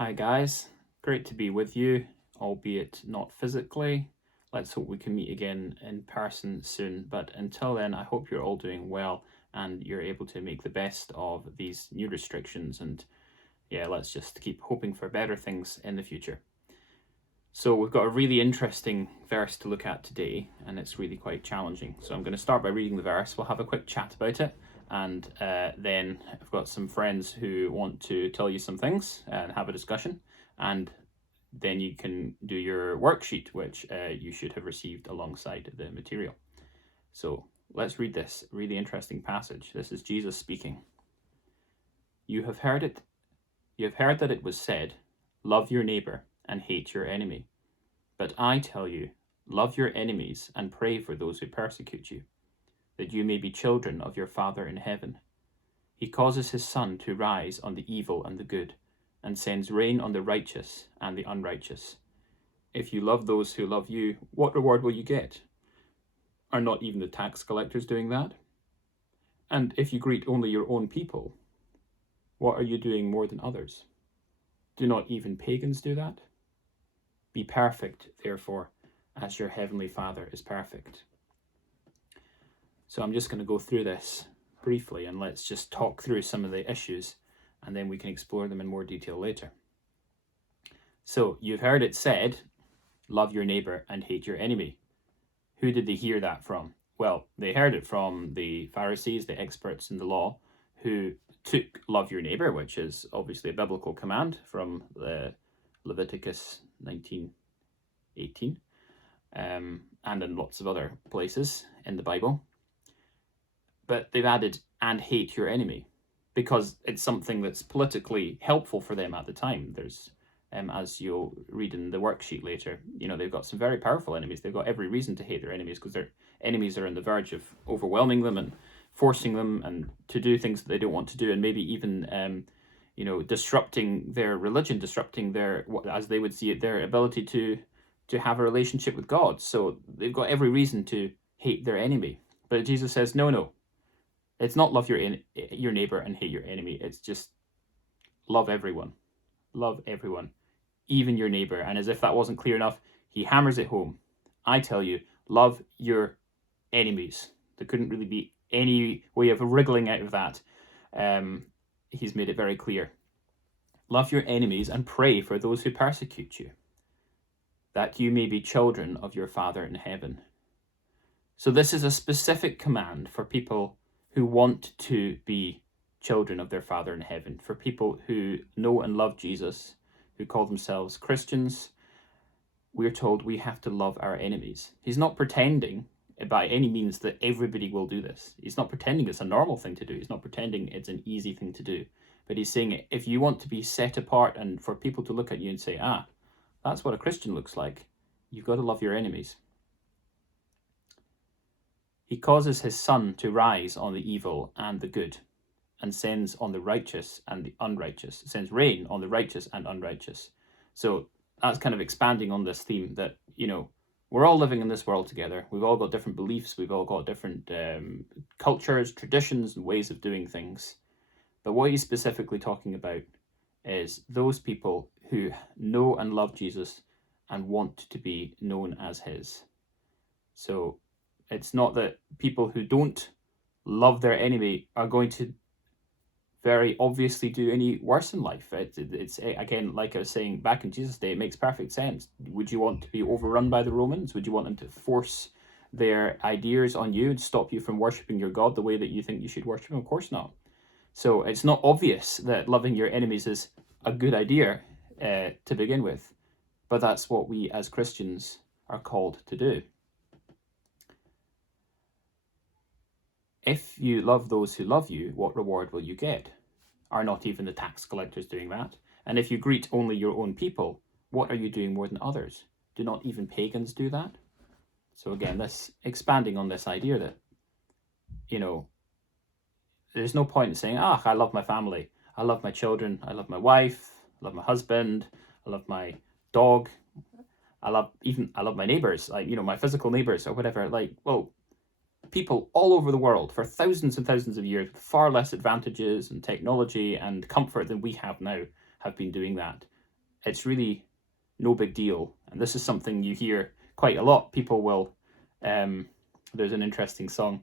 Hi guys, great to be with you, albeit not physically. Let's hope we can meet again in person soon, but until then I hope you're all doing well and you're able to make the best of these new restrictions, and let's just keep hoping for better things in the future. So we've got a really interesting verse to look at today, and it's really quite challenging. So I'm going to start by reading the verse. We'll have a quick chat about it, and then I've got some friends who want to tell you some things and have a discussion, and then you can do your worksheet, which you should have received alongside the material. So let's read this really interesting passage. This is Jesus speaking. You have heard that it was said, love your neighbor and hate your enemy. But I tell you, love your enemies and pray for those who persecute you, that you may be children of your Father in heaven. He causes his sun to rise on the evil and the good, and sends rain on the righteous and the unrighteous. If you love those who love you, what reward will you get? Are not even the tax collectors doing that? And if you greet only your own people, what are you doing more than others? Do not even pagans do that? Be perfect, therefore, as your heavenly Father is perfect. So I'm just going to go through this briefly, and let's just talk through some of the issues, and then we can explore them in more detail later. So you've heard it said, love your neighbor and hate your enemy. Who did they hear that from? Well, they heard it from the Pharisees, the experts in the law, who took love your neighbor, which is obviously a biblical command from the Leviticus 19:18, and in lots of other places in the Bible. But they've added, and hate your enemy, because it's something that's politically helpful for them at the time. There's, as you'll read in the worksheet later, they've got some very powerful enemies. They've got every reason to hate their enemies because their enemies are on the verge of overwhelming them and forcing them and to do things that they don't want to do, and maybe even disrupting their religion, disrupting their, as they would see it, their ability to have a relationship with God. So they've got every reason to hate their enemy. But Jesus says, no, it's not love your neighbor and hate your enemy. It's just love everyone. Love everyone, even your neighbor. And as if that wasn't clear enough, he hammers it home. I tell you, love your enemies. There couldn't really be any way of wriggling out of that. He's made it very clear. Love your enemies and pray for those who persecute you, that you may be children of your Father in heaven. So this is a specific command for people who want to be children of their Father in heaven, for people who know and love Jesus, who call themselves Christians. We're told we have to love our enemies. He's not pretending by any means that everybody will do this. He's not pretending it's a normal thing to do. He's not pretending it's an easy thing to do. But he's saying, if you want to be set apart and for people to look at you and say, that's what a Christian looks like, you've got to love your enemies. He causes his sun to rise on the evil and the good, and sends on the righteous and the unrighteous. It sends rain on the righteous and unrighteous. So that's kind of expanding on this theme that, we're all living in this world together. We've all got different beliefs. We've all got different cultures, traditions, and ways of doing things. But what he's specifically talking about is those people who know and love Jesus and want to be known as his. So it's not that people who don't love their enemy are going to very obviously do any worse in life. It's again, like I was saying back in Jesus' day, it makes perfect sense. Would you want to be overrun by the Romans? Would you want them to force their ideas on you and stop you from worshipping your God the way that you think you should worship him? Of course not. So it's not obvious that loving your enemies is a good idea to begin with, but that's what we as Christians are called to do. If you love those who love you, what reward will you get? Are not even the tax collectors doing that? And if you greet only your own people, what are you doing more than others? Do not even pagans do that? So again, this expanding on this idea that, there's no point in saying, I love my family, I love my children, I love my wife, I love my husband, I love my dog, I love my neighbors, my physical neighbors or whatever. People all over the world for thousands and thousands of years with far less advantages and technology and comfort than we have now have been doing that. it's really no big deal. And this is something you hear quite a lot. People will, there's an interesting song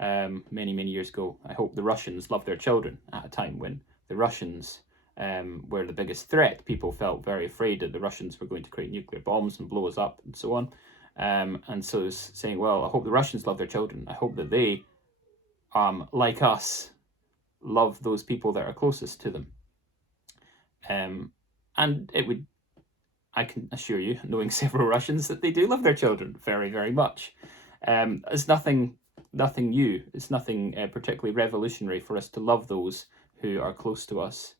many, many years ago. I hope the Russians love their children, at a time when the Russians were the biggest threat. People felt very afraid that the Russians were going to create nuclear bombs and blow us up and so on. And so it's saying, well, I hope the Russians love their children. I hope that they, like us, love those people that are closest to them. And it would, I can assure you, knowing several Russians, that they do love their children very, very much. It's nothing new. It's nothing particularly revolutionary for us to love those who are close to us.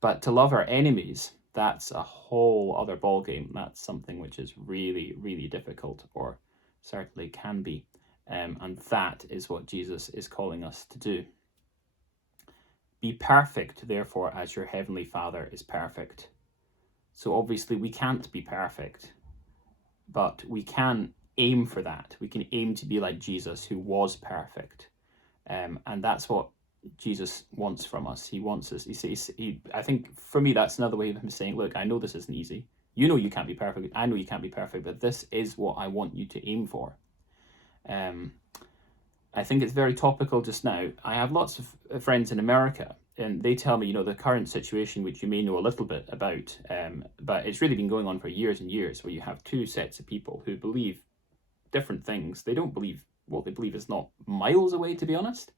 But to love our enemies, that's a whole other ballgame. That's something which is really, really difficult, or certainly can be. And that is what Jesus is calling us to do. Be perfect, therefore, as your heavenly Father is perfect. So obviously we can't be perfect, but we can aim for that. We can aim to be like Jesus, who was perfect. And that's what Jesus wants from us. He wants us, I think for me, that's another way of him saying, look, I know this isn't easy. You know you can't be perfect. I know you can't be perfect, but this is what I want you to aim for. I think it's very topical just now. I have lots of friends in America, and they tell me, the current situation, which you may know a little bit about, but it's really been going on for years and years, where you have two sets of people who believe different things. They don't believe what they believe is not miles away, to be honest.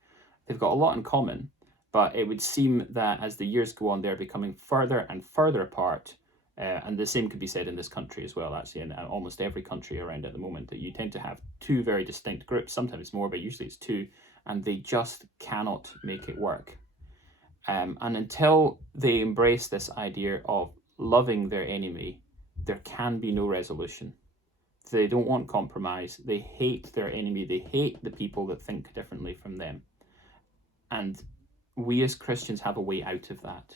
They've got a lot in common, but it would seem that as the years go on, they're becoming further and further apart. And the same could be said in this country as well, actually, in almost every country around at the moment, that you tend to have two very distinct groups, sometimes more, but usually it's two, and they just cannot make it work. And until they embrace this idea of loving their enemy, there can be no resolution. They don't want compromise. They hate their enemy. They hate the people that think differently from them. And we as Christians have a way out of that,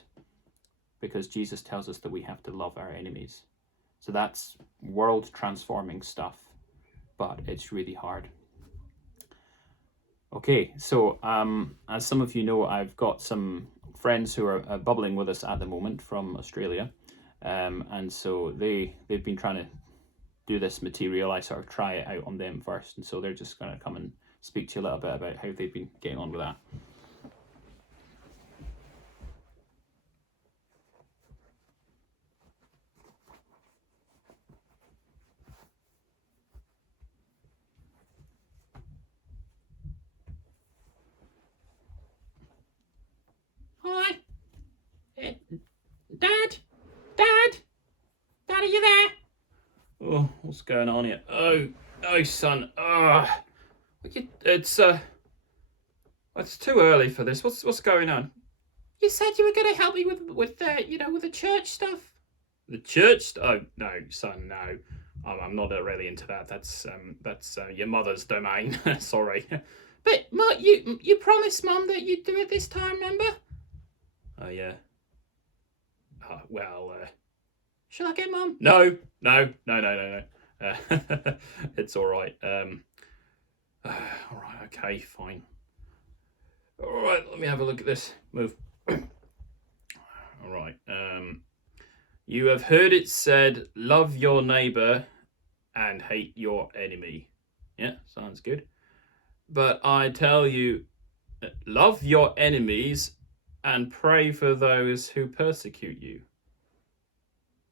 because Jesus tells us that we have to love our enemies. So that's world transforming stuff, but it's really hard. Okay, so as some of you know, I've got some friends who are bubbling with us at the moment from Australia, and so they've been trying to do this material. I sort of try it out on them first, and so they're just going to come and speak to you a little bit about how they've been getting on with that. Hi. Dad? Dad, are you there? Oh, what's going on here? Oh, son. It's too early for this. What's going on? You said you were going to help me with the church stuff. The church? Oh no, son, no. I'm not really into that. That's your mother's domain. Sorry. But you promised Mum that you'd do it this time, remember? Oh yeah. Well. Shall I get Mum? No. It's all right. All right. Okay. Fine. All right. Let me have a look at this. Move. All right. You have heard it said, love your neighbor and hate your enemy. Yeah, sounds good. But I tell you, love your enemies and pray for those who persecute you,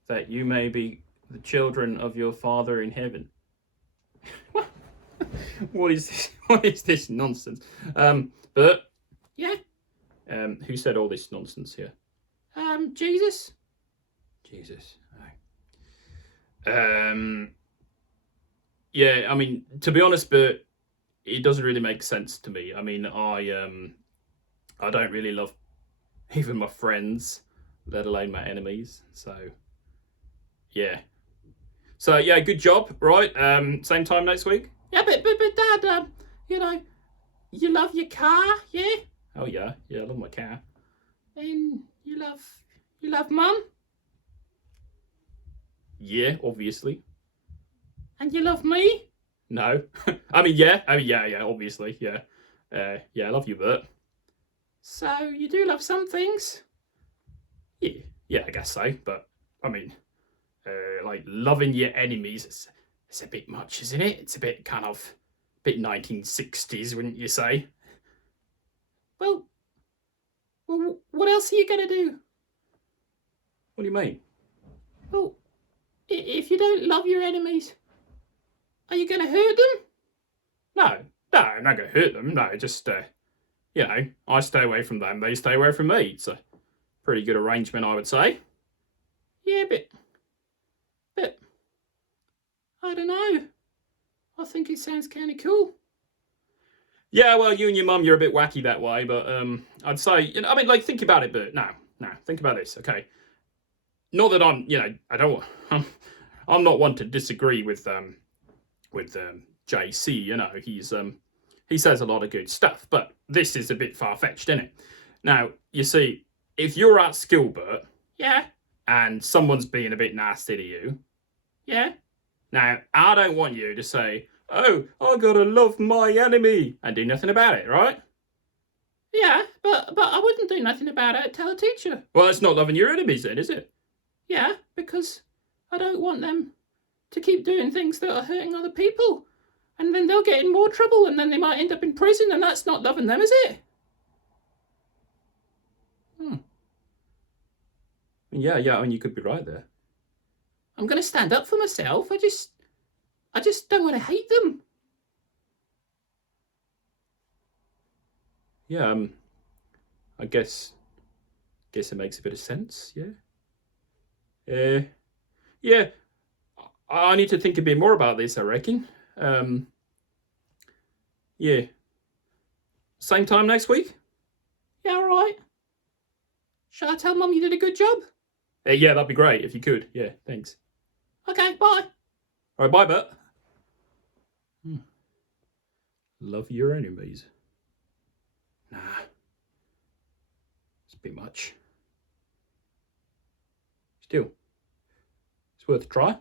that you may be the children of your Father in heaven. What is this? What is this nonsense? Bert? Yeah? Who said all this nonsense here? Jesus. Jesus. Yeah, I mean, to be honest, Bert, it doesn't really make sense to me. I mean, I don't really love even my friends, let alone my enemies. So, yeah. So, yeah, good job, right? Same time next week? Yeah, but Dad, you love your car, yeah? Oh, yeah. Yeah, I love my car. And you love Mum? Yeah, obviously. And you love me? No. I mean, yeah, obviously, yeah. Yeah, I love you, Bert. So you do love some things? Yeah, I guess so, but I mean, like loving your enemies, it's a bit much, isn't it? It's a bit kind of, bit 1960s, wouldn't you say? Well, what else are you going to do? What do you mean? Well, if you don't love your enemies, are you going to hurt them? No, I'm not going to hurt them. No, just, I stay away from them, they stay away from me. It's a pretty good arrangement, I would say. Yeah, but, I don't know. I think it sounds kind of cool. Yeah, well, you and your mum, you're a bit wacky that way, but I'd say, think about it, Bert. No, think about this, okay? Not that I'm, I'm not one to disagree with JC. He says a lot of good stuff, but this is a bit far-fetched, isn't it? Now, you see, if you're at school, Bert, Yeah, and someone's being a bit nasty to you, yeah. now, I don't want you to say, oh, I gotta love my enemy, and do nothing about it, right? Yeah, but I wouldn't do nothing about it. Tell a teacher. Well, that's not loving your enemies then, is it? Yeah, because I don't want them to keep doing things that are hurting other people. And then they'll get in more trouble and then they might end up in prison, and that's not loving them, is it? Yeah, you could be right there. I'm going to stand up for myself. I just don't want to hate them. Yeah, I guess it makes a bit of sense, yeah. Yeah, I need to think a bit more about this, I reckon. Yeah. Same time next week? Yeah, all right. Shall I tell Mum you did a good job? Yeah, that'd be great if you could. Yeah, thanks. Okay, bye. All right, bye, Bert. Love your enemies. Nah. It's a bit much. Still, it's worth a try.